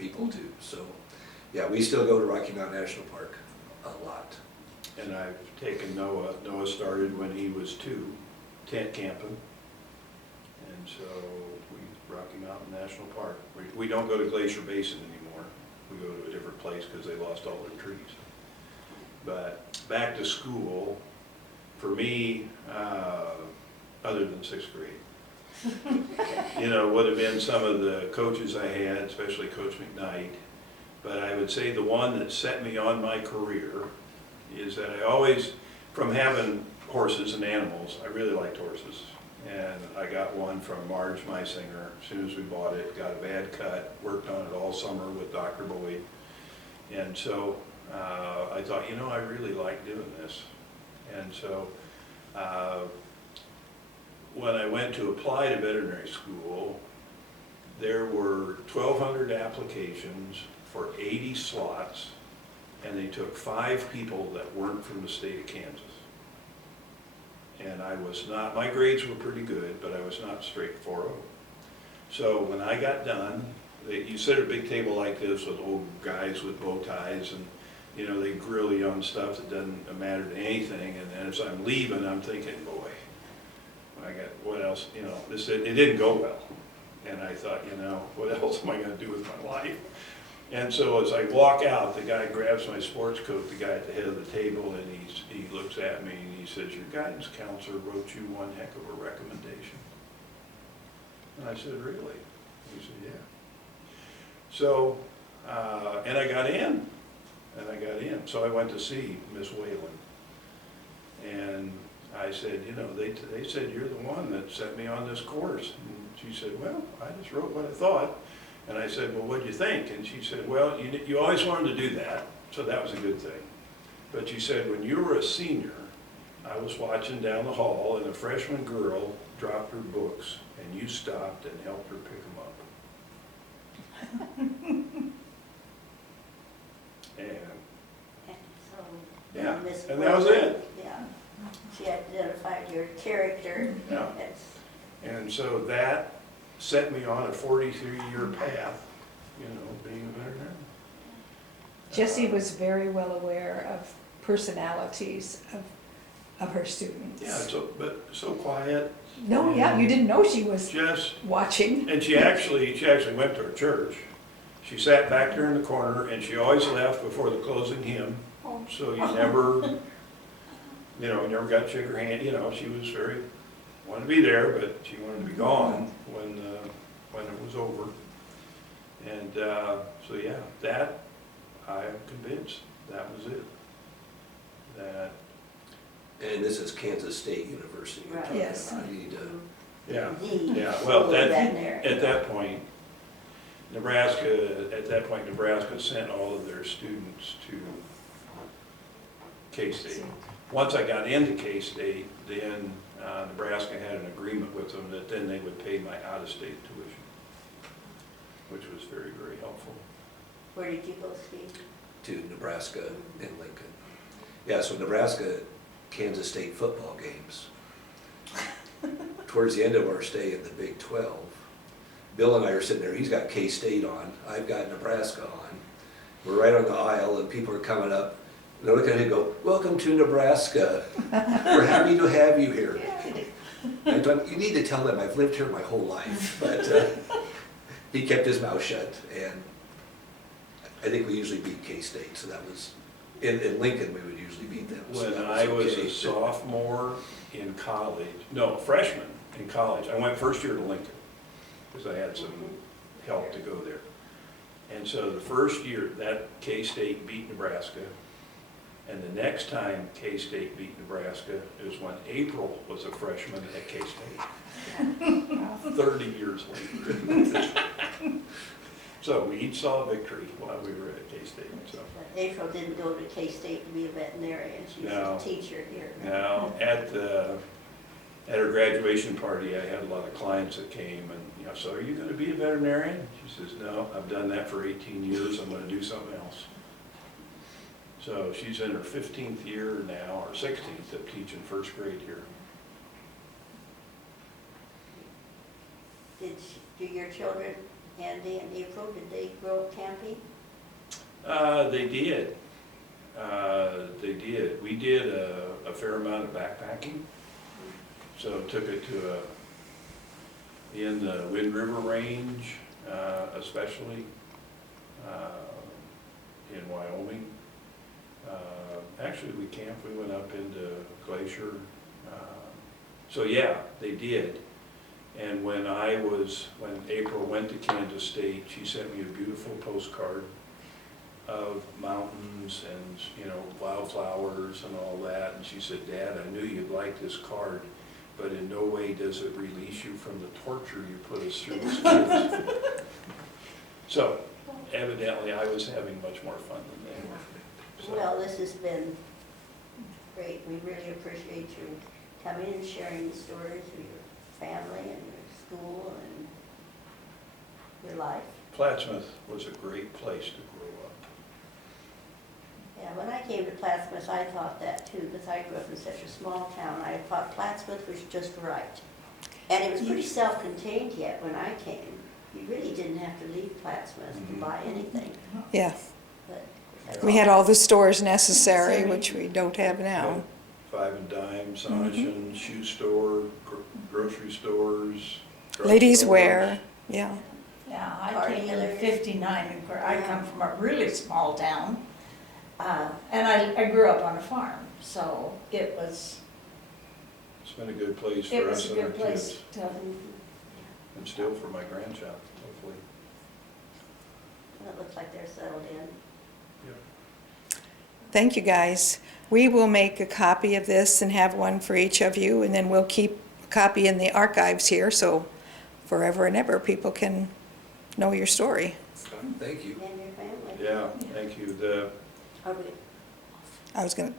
people too. So, yeah, we still go to Rocky Mountain National Park a lot. And I've taken Noah. Noah started when he was 2, tent camping. And so Rocky Mountain National Park. We don't go to Glacier Basin anymore. We go to a different place because they lost all their trees. But back to school, for me, other than 6th grade, you know, would have been some of the coaches I had, especially Coach McKnight. But I would say the one that set me on my career is that I always, from having horses and animals, I really liked horses. And I got one from Marge Meisinger as soon as we bought it, got a bad cut, worked on it all summer with Dr. Boyd. And so I thought, you know, I really like doing this. And so when I went to apply to veterinary school, there were 1,200 applications for 80 slots, and they took 5 people that weren't from the state of Kansas. And I was not, my grades were pretty good, but I was not straight 4.0. So when I got done, you sit at a big table like this with old guys with bow ties, and you know, they grill you on stuff that doesn't matter to anything. And then as I'm leaving, I'm thinking, boy, I got, what else, you know, it didn't go well. And I thought, you know, what else am I going to do with my life? And so as I walk out, the guy grabs my sports coat, the guy at the head of the table, and he looks at me and he says, your guidance counselor wrote you one heck of a recommendation. And I said, really? He said, yeah. So, and I got in. So I went to see Miss Whalen. And I said, you know, they said, you're the one that set me on this course. And she said, well, I just wrote what I thought. And I said, well, what'd you think? And she said, well, you always wanted to do that, so that was a good thing. But she said, when you were a senior, I was watching down the hall, and a freshman girl dropped her books, and you stopped and helped her pick them up. And so, yeah, Miss and that was it. Yeah, she identified your character. Yeah. And so that set me on a 43-year path, you know, being a veterinarian. Jessie was very well aware of personalities of her students. Yeah, but so quiet. No, yeah, you didn't know she was Just watching. And she actually went to our church. She sat back there in the corner, and she always left before the closing hymn. So you never, you know, never got to shake her hand. You know, she was wanted to be there, but she wanted to be gone when it was over. And so yeah, that I'm convinced that was it. That. And this is Kansas State University. You're Right. talking Yes. about. You need to, Yeah. Well, at that point, Nebraska sent all of their students to K-State. Once I got into K-State, then Nebraska had an agreement with them that then they would pay my out-of-state tuition, which was very, very helpful. Where did you go, Steve? to Nebraska and Lincoln. Yeah, so Nebraska, Kansas State football games. Towards the end of our stay in the Big 12, Bill and I are sitting there, he's got K-State on, I've got Nebraska on. We're right on the aisle and people are coming up, and they're looking at him and go, welcome to Nebraska, we're happy to have you here. And I thought, you need to tell them I've lived here my whole life, but he kept his mouth shut, and I think we usually beat K-State, so that was, in Lincoln we would usually beat them. So When that I was okay. a sophomore in college, no, freshman in college, I went first year to Lincoln because I had some help to go there. And so the first year that K-State beat Nebraska, and the next time K-State beat Nebraska is when April was a freshman at K-State. 30 years later. So we each saw a victory while we were at K-State. So. April didn't go to K-State to be a veterinarian. She was No. a teacher here. Now, at her graduation party, I had a lot of clients that came and, you know, so are you going to be a veterinarian? She says, no, I've done that for 18 years. I'm going to do something else. So she's in her 15th year now, or 16th, of teaching first grade here. Do your children Andy and April, did they grow up camping? They did. They did. We did a fair amount of backpacking. So took it to in the Wind River Range, especially in Wyoming. Actually, we camped, we went up into Glacier. So yeah, they did. And when April went to Kansas State, she sent me a beautiful postcard of mountains and, you know, wildflowers and all that. And she said, "Dad, I knew you'd like this card, but in no way does it release you from the torture you put us through as kids." So evidently I was having much more fun than they were. So, Well, this has been great. We really appreciate you coming and sharing the stories of your family and your school and your life. Plattsmouth was a great place to grow up. Yeah, when I came to Plattsmouth, I thought that too, because I grew up in such a small town. I thought Plattsmouth was just right. And it was pretty self-contained yet when I came. You really didn't have to leave Plattsmouth to Mhm. buy anything. Yeah, But that's we all. had all the stores necessary, which we don't have now. Five and Dime, Sonation, shoe store, grocery stores. drug Ladies stores. wear, yeah. Yeah, I Car came in dealers. '59, and where I Yeah. come from a really small town. And I grew up on a farm, so it was It's been a good place a for us and our good place kids, to, and still for my grandchild, hopefully. It looks like they're settled in. Thank you, guys. We will make a copy of this and have one for each of you, and then we'll keep a copy in the archives here, so forever and ever, people can know your story. Thank you. And your family. Yeah, thank you. Are we I was gonna